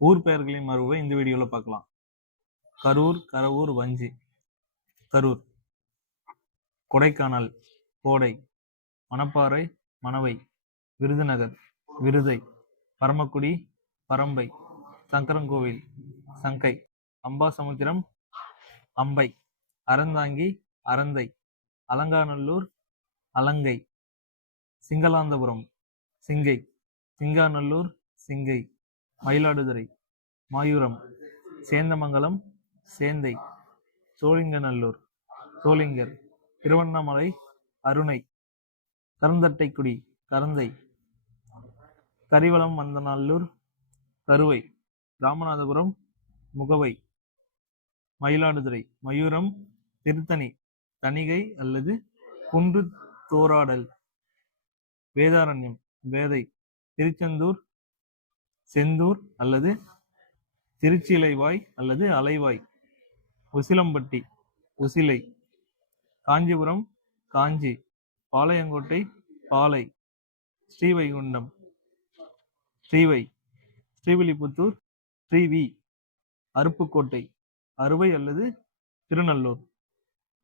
ஊர் பெயர்களின் மறுவை இந்த வீடியோவில் பார்க்கலாம். கரூர் கரவூர் வஞ்சி. கரூர். கொடைக்கானல் கோடை. மணப்பாறை மணவை. விருதுநகர் விருதை. பரமக்குடி பரம்பை. சங்கரங்கோவில் சங்கை. அம்பாசமுத்திரம் அம்பை. அறந்தாங்கி அறந்தை. அலங்காநல்லூர் அலங்கை. சிங்களாந்தபுரம் சிங்கை. சிங்காநல்லூர் சிங்கை. மயிலாடுதுறை மாயூரம் சேந்தமங்கலம் சேந்தை சோழிங்கநல்லூர் சோளிங்கர் திருவண்ணாமலை அருணை கருந்தட்டைக்குடி கரந்தை கரிவலம் வந்தநல்லூர் கருவை ராமநாதபுரம் முகவை மயிலாடுதுறை மயூரம் திருத்தணி தணிகை அல்லது குன்று தோராடல் வேதாரண்யம் வேதை திருச்செந்தூர் செந்தூர் அல்லது திருச்சிலைவாய் அல்லது அலைவாய் உசிலம்பட்டி உசிலை காஞ்சிபுரம் காஞ்சி பாளையங்கோட்டை பாலை ஸ்ரீவைகுண்டம் ஸ்ரீவை ஸ்ரீவில்லிபுத்தூர் ஸ்ரீவி அருப்புக்கோட்டை அறுவை அல்லது திருநள்ளூர்